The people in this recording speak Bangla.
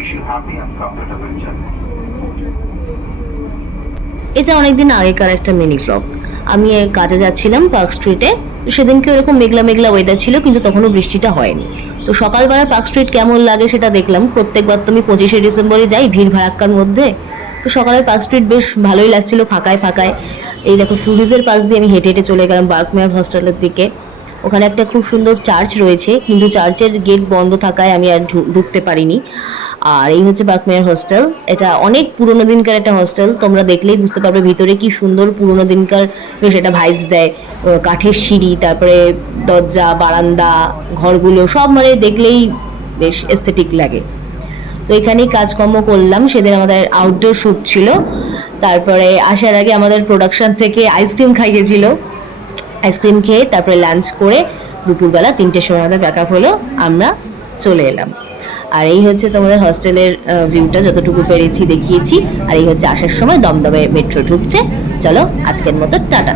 wish you happy and comfortable journey. এটা অনেকদিন আগেকার একটা মিনি ভ্লগ। আমি কাজে যাচ্ছিলাম পার্ক স্ট্রিটে। সেদিনকে ওরকম মেঘলা মেঘলা ওয়েদার ছিল, কিন্তু তখনও বৃষ্টিটা হয়নি। তো সকালবেলা পার্ক স্ট্রিট কেমন লাগে সেটা দেখলাম। প্রত্যেকবার তো আমি 25শে ডিসেম্বরে যাই ভিড় ভাড়াক্কার মধ্যে। তো সকালের পার্ক স্ট্রিট বেশ ভালোই লাগছিল, ফাঁকায় ফাঁকায়। এই দেখো সুরিজের পাশ দিয়ে আমি হেঁটে হেঁটে চলে গেলাম বার্কমেয়ার হস্টেলের দিকে। ওখানে একটা খুব সুন্দর চার্চ রয়েছে, কিন্তু চার্চের গেট বন্ধ থাকায় আমি আর ঢুকতে পারিনি। আর এই হচ্ছে বার্কমেয়ার হস্টেল। এটা অনেক পুরোনো দিনকার একটা হস্টেল, তোমরা দেখলেই বুঝতে পারবে ভিতরে কি সুন্দর পুরোনো দিনকার বেশ একটা ভাইবস দেয়। কাঠের সিঁড়ি, তারপরে দরজা, বারান্দা, ঘরগুলো সব মানে দেখলেই বেশ এস্থেটিক লাগে। তো এখানেই কাজকর্ম করলাম। সেদিন আমাদের আউটডোর শ্যুট ছিল। তারপরে আসার আগে আমাদের প্রোডাকশন থেকে আইসক্রিম খাইয়েছিল। আইসক্রিম খেয়ে তারপরে লাঞ্চ করে দুপুরবেলা 3টের সময় আমাদের ব্যাক আপ হলো, আমরা চলে এলাম। আর এই হচ্ছে তোমাদের হস্টেলের ভিউটা, যতটুকু পেরেছি দেখিয়েছি। আর এই হচ্ছে আসার সময় দমদমে মেট্রো ঢুকছে। চলো আজকের মতো টাটা।